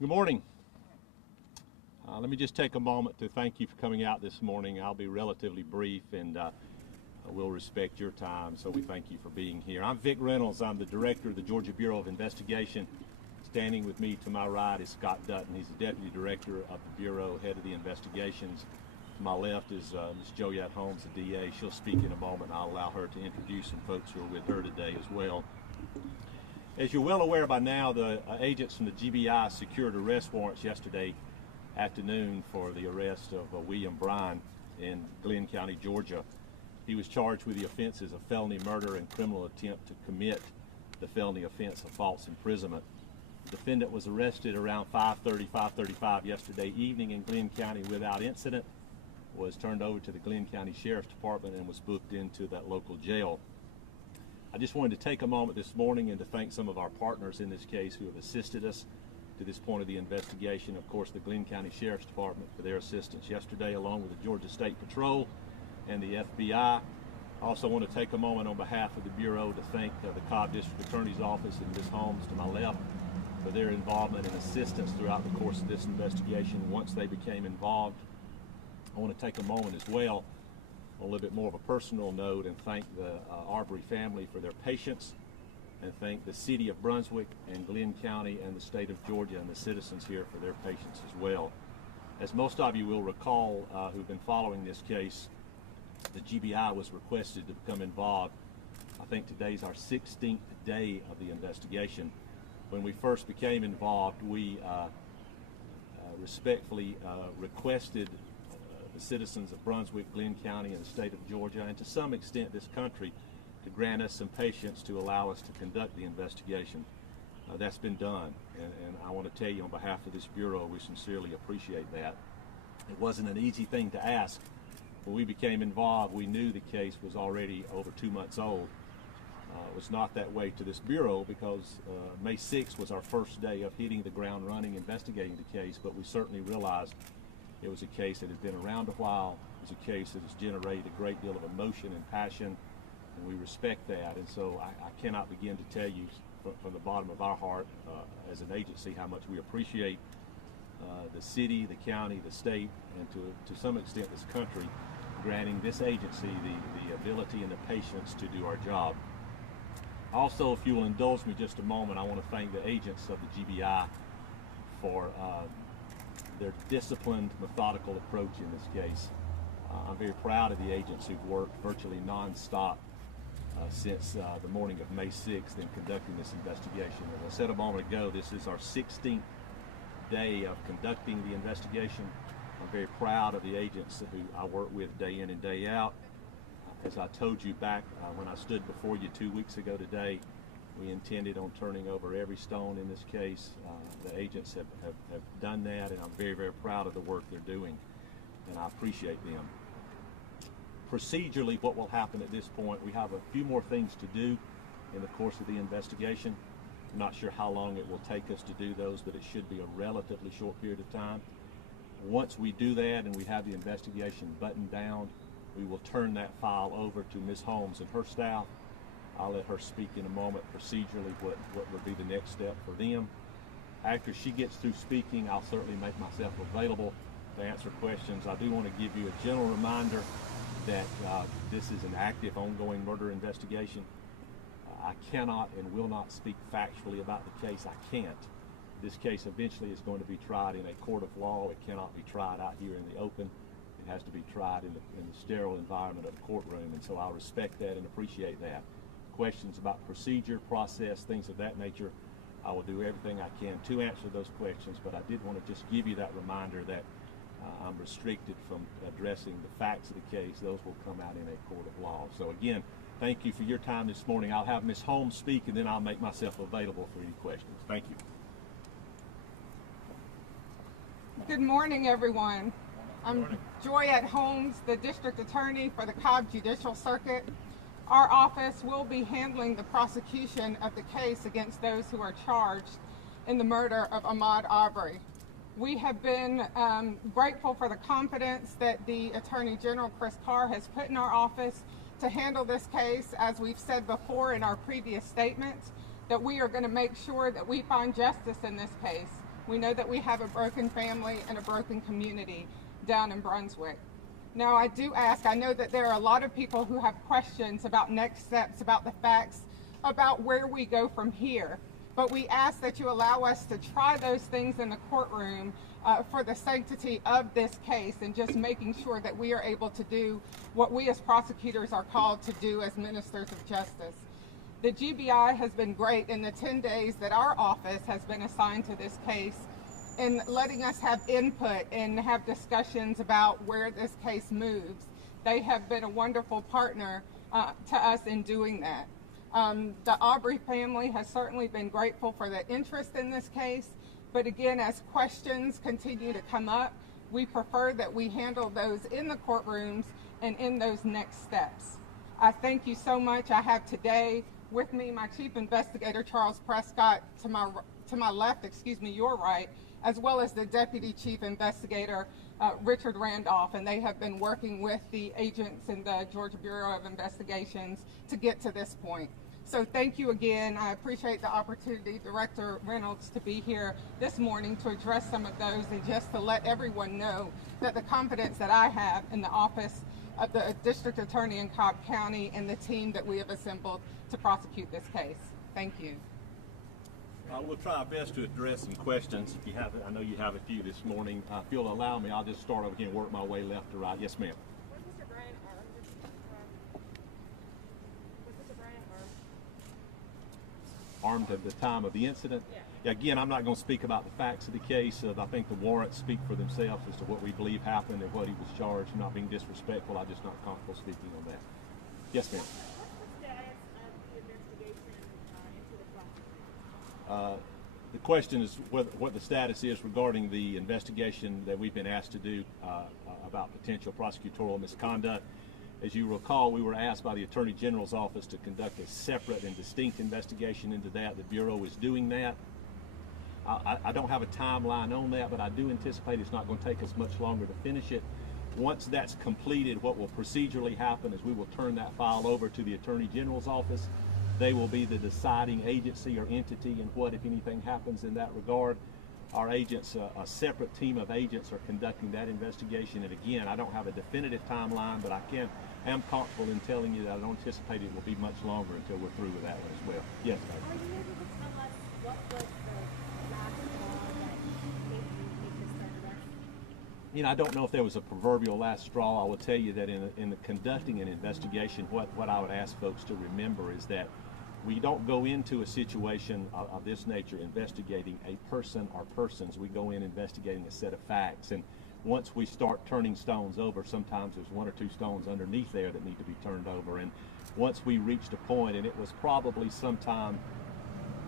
Good morning. Let me just take a moment to thank you for coming out this morning. I'll be relatively brief and we'll respect your time, so we thank you for being here. I'm Vic Reynolds. I'm the director of the Georgia Bureau of Investigation. Standing with me to my right is Scott Dutton. He's the deputy director of the Bureau, head of the investigations. To my left is Ms. Joyette Holmes, the DA. She'll speak in a moment. I'll allow her to introduce some folks who are with her today as well. As you're well aware by now, the agents from the GBI secured arrest warrants yesterday afternoon for the arrest of William Bryan in Glenn County, Georgia. He was charged with the offenses of felony murder and criminal attempt to commit the felony offense of false imprisonment. The defendant was arrested around 5:35 yesterday evening in Glenn County without incident, was turned over to the Glenn County Sheriff's Department and was booked into that local jail. I just wanted to take a moment this morning and to thank some of our partners in this case who have assisted us to this point of the investigation. Of course, the Glenn County Sheriff's Department for their assistance yesterday, along with the Georgia State Patrol and the FBI. I also want to take a moment on behalf of the Bureau to thank the Cobb District Attorney's Office and Ms. Holmes to my left for their involvement and assistance throughout the course of this investigation. Once they became involved, I want to take a moment as well on a little bit more of a personal note and thank the Arbery family for their patience, and thank the city of Brunswick and Glenn County and the state of Georgia and the citizens here for their patience as well. As most of you will recall who've been following this case, the GBI was requested to become involved. I think today's our 16th day of the investigation. When we first became involved, we respectfully requested the citizens of Brunswick, Glenn County, and the state of Georgia, and to some extent this country, to grant us some patience to allow us to conduct the investigation. That's been done, and I want to tell you on behalf of this Bureau, we sincerely appreciate that. It wasn't an easy thing to ask. When we became involved, we knew the case was already over 2 months old. It was not that way to this Bureau because May 6th was our first day of hitting the ground running, investigating the case, but we certainly realized it was a case that had been around a while. It was a case that has generated a great deal of emotion and passion, and we respect that. And so I cannot begin to tell you from the bottom of our heart as an agency how much we appreciate the city, the county, the state, and to some extent this country granting this agency the ability and the patience to do our job. Also, if you will indulge me just a moment, I want to thank the agents of the GBI for their disciplined, methodical approach in this case. I'm very proud of the agents who've worked virtually non-stop since the morning of May 6th in conducting this investigation. As I said a moment ago, this is our 16th day of conducting the investigation. I'm very proud of the agents who I work with day in and day out. As I told you back when I stood before you 2 weeks ago today, we intended on turning over every stone in this case. The agents have done that, and I'm very, very proud of the work they're doing, and I appreciate them. Procedurally, what will happen at this point, we have a few more things to do in the course of the investigation. I'm not sure how long it will take us to do those, but it should be a relatively short period of time. Once we do that and we have the investigation buttoned down, we will turn that file over to Ms. Holmes and her staff. I'll let her speak in a moment procedurally what would be the next step for them. After she gets through speaking, I'll certainly make myself available to answer questions. I do want to give you a general reminder that this is an active, ongoing murder investigation. I cannot and will not speak factually about the case. I can't. This case eventually is going to be tried in a court of law. It cannot be tried out here in the open. It has to be tried in the sterile environment of the courtroom, and so I respect that and appreciate that. Questions about procedure, process, things of that nature, I will do everything I can to answer those questions, but I did want to just give you that reminder that I'm restricted from addressing the facts of the case. Those will come out in a court of law. So again, thank you for your time this morning. I'll have Ms. Holmes speak, and then I'll make myself available for any questions. Thank you. Good morning, everyone. I'm Joyette Holmes, the District Attorney for the Cobb Judicial Circuit. Our office will be handling the prosecution of the case against those who are charged in the murder of Ahmaud Arbery. We have been grateful for the confidence that the Attorney General, Chris Carr, has put in our office to handle this case. As we've said before in our previous statements, that we are going to make sure that we find justice in this case. We know that we have a broken family and a broken community down in Brunswick. Now, I do ask, I know that there are a lot of people who have questions about next steps, about the facts, about where we go from here. But we ask that you allow us to try those things in the courtroom for the sanctity of this case, and just making sure that we are able to do what we as prosecutors are called to do as ministers of justice. The GBI has been great in the 10 days that our office has been assigned to this case, in letting us have input and have discussions about where this case moves. They have been a wonderful partner to us in doing that. The Arbery family has certainly been grateful for the interest in this case, but again, as questions continue to come up, we prefer that we handle those in the courtrooms and in those next steps. I thank you so much. I have today with me my Chief Investigator, Charles Prescott, to my left, your right, as well as the Deputy Chief Investigator, Richard Randolph, and they have been working with the agents in the Georgia Bureau of Investigations to get to this point. So thank you again. I appreciate the opportunity, Director Reynolds, to be here this morning to address some of those, and just to let everyone know that the confidence that I have in the office of the District Attorney in Cobb County and the team that we have assembled to prosecute this case. Thank you. We'll try our best to address some questions. If you have, I know you have a few this morning. If you'll allow me, I'll just start over here and work my way left to right. Yes, ma'am. Was Mr. Bryan Armed at the time of the incident? Yeah. Again, I'm not going to speak about the facts of the case. I think the warrants speak for themselves as to what we believe happened and what he was charged. I'm not being disrespectful. I'm just not comfortable speaking on that. Yes, ma'am. What's the status of the investigation into the prosecution? The question is what the status is regarding the investigation that we've been asked to do about potential prosecutorial misconduct. As you recall, we were asked by the Attorney General's office to conduct a separate and distinct investigation into that. The Bureau is doing that. I don't have a timeline on that, but I do anticipate it's not going to take us much longer to finish it. Once that's completed, what will procedurally happen is we will turn that file over to the Attorney General's office. They will be the deciding agency or entity in what, if anything, happens in that regard. Our agents, a separate team of agents, are conducting that investigation. And again, I don't have a definitive timeline, but I am comfortable in telling you that I don't anticipate it will be much longer until we're through with that one as well. Yes, Dave. Are you able to tell us what was the last straw that made you make this turn arrest? You know, I don't know if there was a proverbial last straw. I will tell you that in the conducting an investigation, what I would ask folks to remember is that we don't go into a situation of this nature investigating a person or persons. We go in investigating a set of facts. And once we start turning stones over, sometimes there's one or two stones underneath there that need to be turned over. And once we reached a point, and it was probably sometime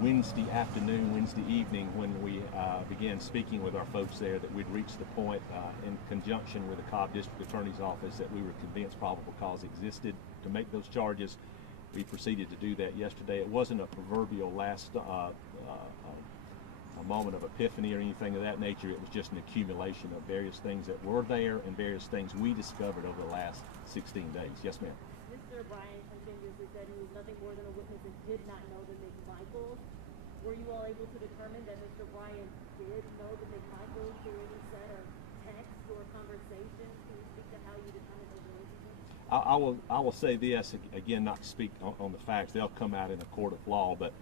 Wednesday afternoon, Wednesday evening, when we began speaking with our folks there, that we'd reached the point in conjunction with the Cobb District Attorney's Office that we were convinced probable cause existed to make those charges. We proceeded to do that yesterday. It wasn't a proverbial last a moment of epiphany or anything of that nature. It was just an accumulation of various things that were there and various things we discovered over the last 16 days. Yes, ma'am. Mr. Bryan continuously said he was nothing more than a witness and did not know the McMichaels. Were you all able to determine that Mr. Bryan did know the McMichaels through any set of text or conversations? Can you speak to how you determined those relationships? I will say this, again, not to speak on the facts. They'll come out in a court of law, but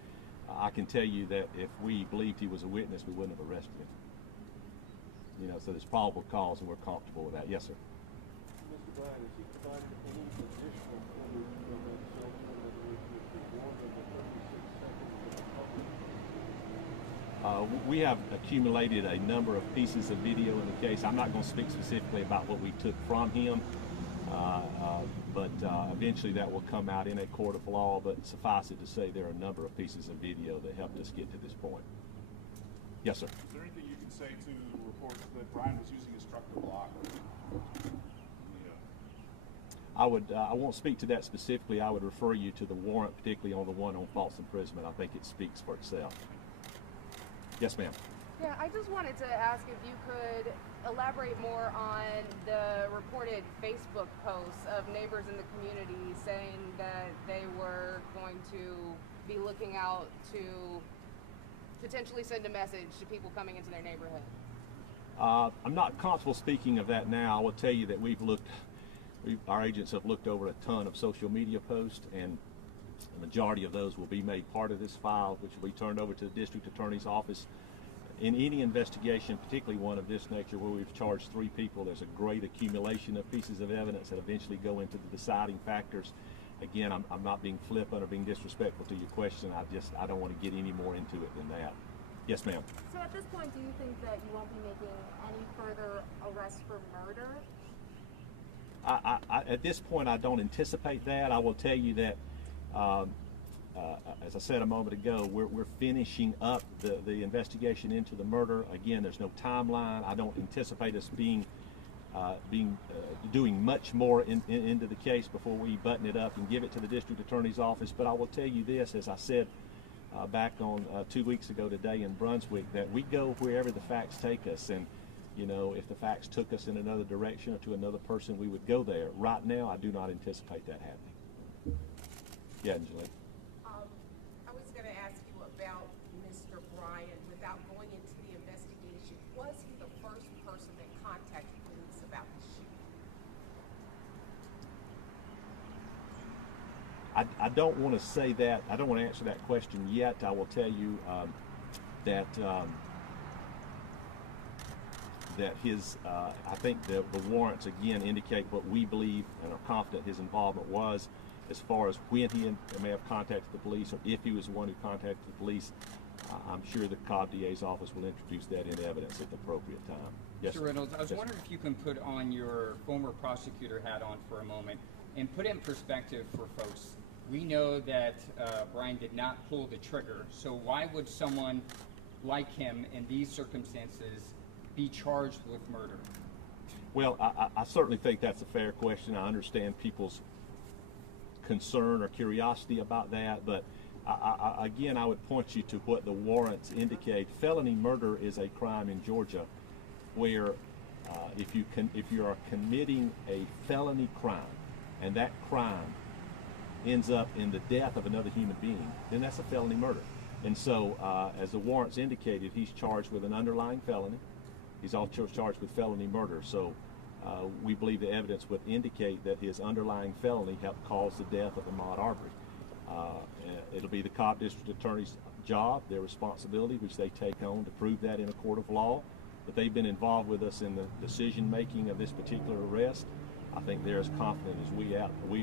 I can tell you that if we believed he was a witness, we wouldn't have arrested him. You know, so there's probable cause, and we're comfortable with that. Yes, sir. Mr. Bryan, has he provided any additional footage from that cell phone that was more than the 36 seconds of the public? We have accumulated a number of pieces of video in the case. I'm not going to speak specifically about what we took from him. But eventually that will come out in a court of law, but suffice it to say there are a number of pieces of video that helped us get to this point. Yes, sir. Is there anything you can say to reports that Bryan was using his truck to block? I won't speak to that specifically. I would refer you to the warrant, particularly on the one on false imprisonment. I think it speaks for itself. Yes, ma'am. Yeah, I just wanted to ask if you could elaborate more on the reported Facebook posts of neighbors in the community saying that they were going to be looking out to potentially send a message to people coming into their neighborhood? I'm not comfortable speaking of that now. I will tell you that our agents have looked over a ton of social media posts, and the majority of those will be made part of this file, which will be turned over to the district attorney's office. In any investigation, particularly one of this nature where we've charged 3 people, there's a great accumulation of pieces of evidence that eventually go into the deciding factors. Again, I'm not being flippant or being disrespectful to your question. I don't want to get any more into it than that. Yes, ma'am. So at this point, do you think that you won't be making any further arrests for murder? At this point, I don't anticipate that. I will tell you that, as I said a moment ago, we're finishing up the investigation into the murder. Again, there's no timeline. I don't anticipate us doing much more into the case before we button it up and give it to the district attorney's office. But I will tell you this, as I said back on 2 weeks ago today in Brunswick, that we go wherever the facts take us. And you know, if the facts took us in another direction or to another person, we would go there. Right now, I do not anticipate that happening. Yeah, Angelique. I was going to ask you about Mr. Bryan. Without going into the investigation, was he the first person that contacted police about the shooting? I don't want to say that. I don't want to answer that question yet. I will tell you that his, I think the warrants again indicate what we believe and are confident his involvement was. As far as when he may have contacted the police or if he was the one who contacted the police, I'm sure the Cobb DA's office will introduce that in evidence at the appropriate time. Yes, Mr. Reynolds, I was wondering if you can put on your former prosecutor hat on for a moment and put it in perspective for folks. We know that Bryan did not pull the trigger, so why would someone like him in these circumstances be charged with murder? Well, I certainly think that's a fair question. I understand people's concern or curiosity about that, but again, I would point you to what the warrants indicate. Felony murder is a crime in Georgia where if you are committing a felony crime and that crime ends up in the death of another human being, then that's a felony murder. And so, as the warrants indicated, he's charged with an underlying felony. He's also charged with felony murder. So we believe the evidence would indicate that his underlying felony helped cause the death of Ahmaud Arbery. It'll be the Cobb District Attorney's job, their responsibility, which they take on to prove that in a court of law. But they've been involved with us in the decision making of this particular arrest. I think they're as confident as we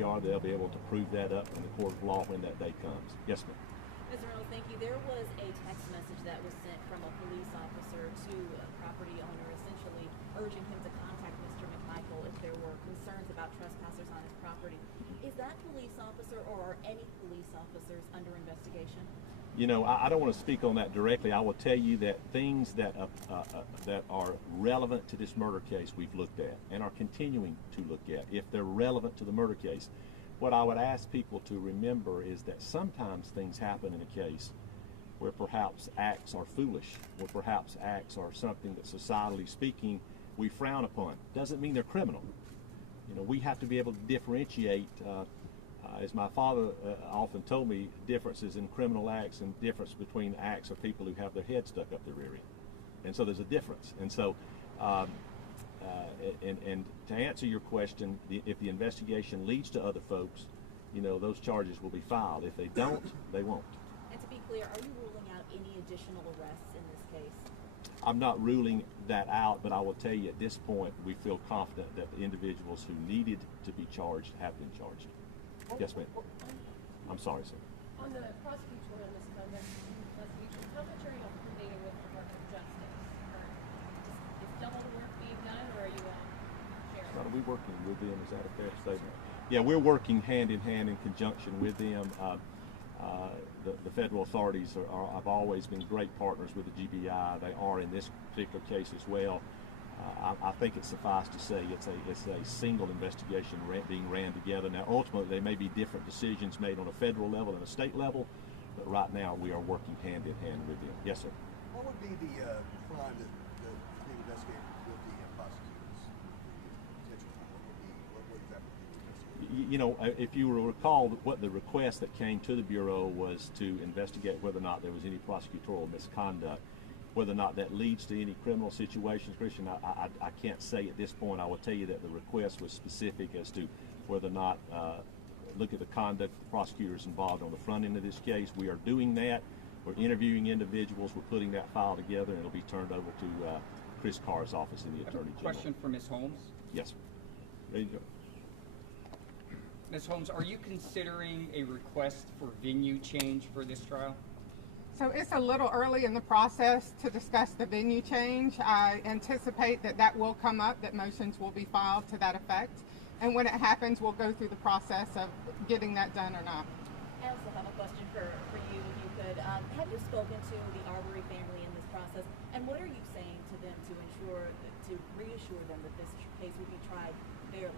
are they'll be able to prove that up in the court of law when that day comes. Yes, ma'am. Mr. Reynolds, thank you. There was a text message that was sent from a police officer to a property owner, essentially urging him to contact Mr. McMichael if there were concerns about trespassers on his property. Is that police officer or are any police officers under investigation? You know, I don't want to speak on that directly. I will tell you that things that are relevant to this murder case we've looked at and are continuing to look at, if they're relevant to the murder case. What I would ask people to remember is that sometimes things happen in a case where perhaps acts are foolish, or perhaps acts are something that societally speaking we frown upon. Doesn't mean they're criminal. You know, we have to be able to differentiate, as my father often told me, differences in criminal acts and difference between acts of people who have their head stuck up their rear end. And so there's a difference. And so, and to answer your question, if the investigation leads to other folks, you know, those charges will be filed. If they don't, they won't. And to be clear, are you ruling out any additional arrests in this case? I'm not ruling that out, but I will tell you at this point, we feel confident that the individuals who needed to be charged have been charged. Yes, ma'am. I'm sorry, sir. On the prosecution and misconduct investigation, how much are you coordinating with the Department of Justice? Is double the work being done, or are you sharing? Are we working with them? Is that a fair statement? Yeah, we're working hand in hand in conjunction with them. The federal authorities have always been great partners with the GBI. They are in this particular case as well. I think it's suffice to say it's a single investigation being ran together. Now, ultimately, there may be different decisions made on a federal level and a state level, but right now we are working hand in hand with them. Yes, sir. What would be the crime that being investigated with the prosecutors? What would exactly be investigated? You know, if you will recall, what the request that came to the Bureau was to investigate whether or not there was any prosecutorial misconduct. Whether or not that leads to any criminal situations, Christian, I can't say at this point. I will tell you that the request was specific as to whether or not look at the conduct of the prosecutors involved on the front end of this case. We are doing that. We're interviewing individuals. We're putting that file together, and it'll be turned over to Chris Carr's office in the Attorney General. Question for Ms. Holmes. Yes. Ready to go. Ms. Holmes, are you considering a request for venue change for this trial? So it's a little early in the process to discuss the venue change. I anticipate that will come up, that motions will be filed to that effect. And when it happens, we'll go through the process of getting that done or not. I also have a question for you, if you could. Have you spoken to the Arbery family in this process? And what are you saying to them to reassure them that this case will be tried fairly?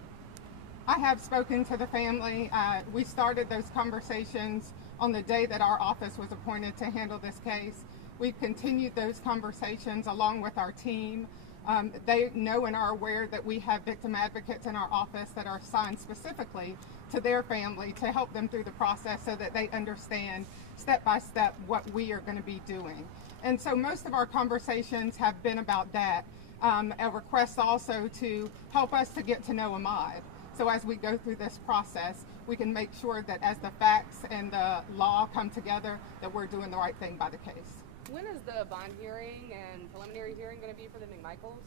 I have spoken to the family. We started those conversations on the day that our office was appointed to handle this case. We've continued those conversations along with our team. They know and are aware that we have victim advocates in our office that are assigned specifically to their family to help them through the process so that they understand step by step what we are going to be doing. And so most of our conversations have been about that. A request also to help us to get to know Ahmaud. So as we go through this process, we can make sure that as the facts and the law come together, that we're doing the right thing by the case. When is the bond hearing and preliminary hearing going to be for the McMichaels?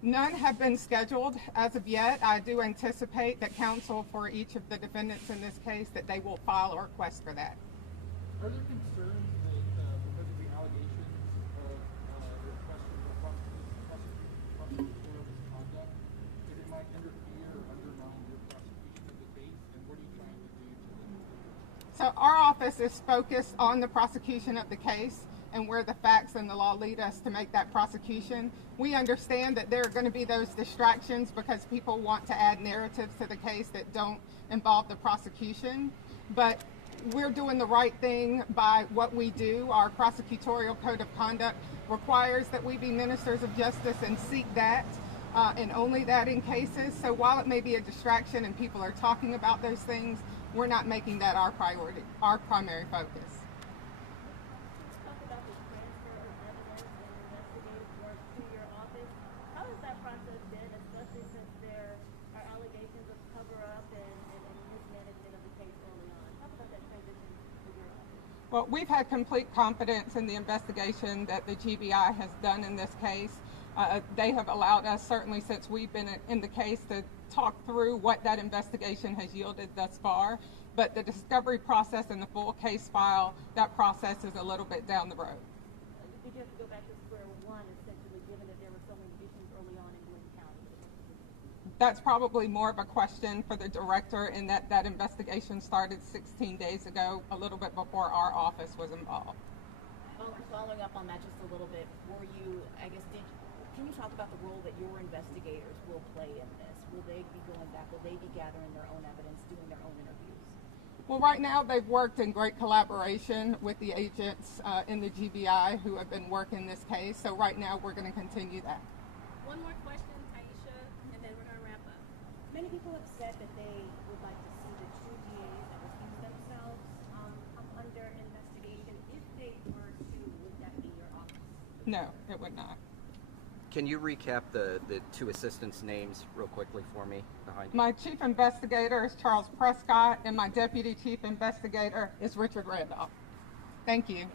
None have been scheduled as of yet. I do anticipate that counsel for each of the defendants in this case, that they will file a request for that. Are there concerns that because of the allegations of prosecutorial misconduct, that it might interfere or undermine your prosecution of the case? And what are you trying to do to limit that? So our office is focused on the prosecution of the case and where the facts and the law lead us to make that prosecution. We understand that there are going to be those distractions because people want to add narratives to the case that don't involve the prosecution. But we're doing the right thing by what we do. Our prosecutorial code of conduct requires that we be ministers of justice and seek that and only that in cases. So while it may be a distraction and people are talking about those things, we're not making that our priority, our primary focus. Well, we've had complete confidence in the investigation that the GBI has done in this case. They have allowed us, certainly since we've been in the case, to talk through what that investigation has yielded thus far. But the discovery process and the full case file, that process is a little bit down the road. Did you have to go back to square one, essentially, given that there were so many issues early on in Glynn County? That's probably more of a question for the director, in that investigation started 16 days ago, a little bit before our office was involved. Well, following up on that just a little bit, can you talk about the role that your investigators will play in this? Will they be going back? Will they be gathering their own evidence, doing their own interviews? Well, right now they've worked in great collaboration with the agents in the GBI who have been working this case. So right now we're going to continue that. One more question, Aisha, and then we're going to wrap up. Many people have said that they would like to see the two DAs that recuse themselves under investigation. If they were to, would that be your office? No, it would not. Can you recap the two assistants' names real quickly for me behind you? My chief investigator is Charles Prescott, and my deputy chief investigator is Richard Randolph. Thank you.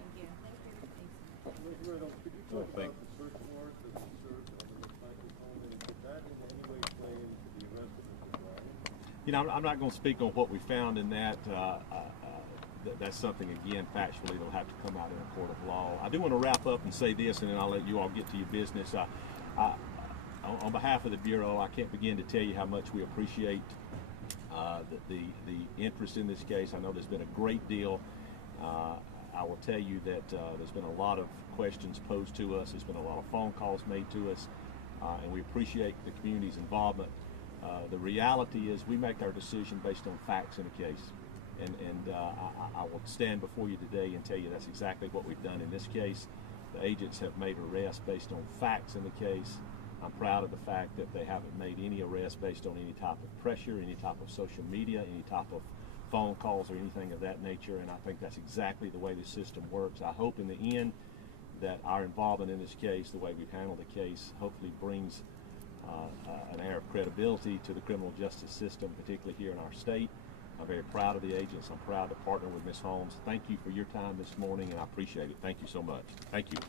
Mr. Randolph, could you talk about the search warrant that was served on the McMichaels home, and did that in any way play into the arrest of Mr. Bryan? You know, I'm not going to speak on what we found in that. That's something, again, factually, that'll have to come out in a court of law. I do want to wrap up and say this, and then I'll let you all get to your business. On behalf of the Bureau, I can't begin to tell you how much we appreciate the interest in this case. I know there's been a great deal. I will tell you that there's been a lot of questions posed to us. There's been a lot of phone calls made to us, and we appreciate the community's involvement. The reality is we make our decision based on facts in a case. And I will stand before you today and tell you that's exactly what we've done in this case. The agents have made arrests based on facts in the case. I'm proud of the fact that they haven't made any arrests based on any type of pressure, any type of social media, any type of phone calls or anything of that nature, and I think that's exactly the way the system works. I hope in the end that our involvement in this case, the way we've handled the case, hopefully brings an air of credibility to the criminal justice system, particularly here in our state. I'm very proud of the agents. I'm proud to partner with Ms. Holmes. Thank you for your time this morning, and I appreciate it. Thank you so much. Thank you.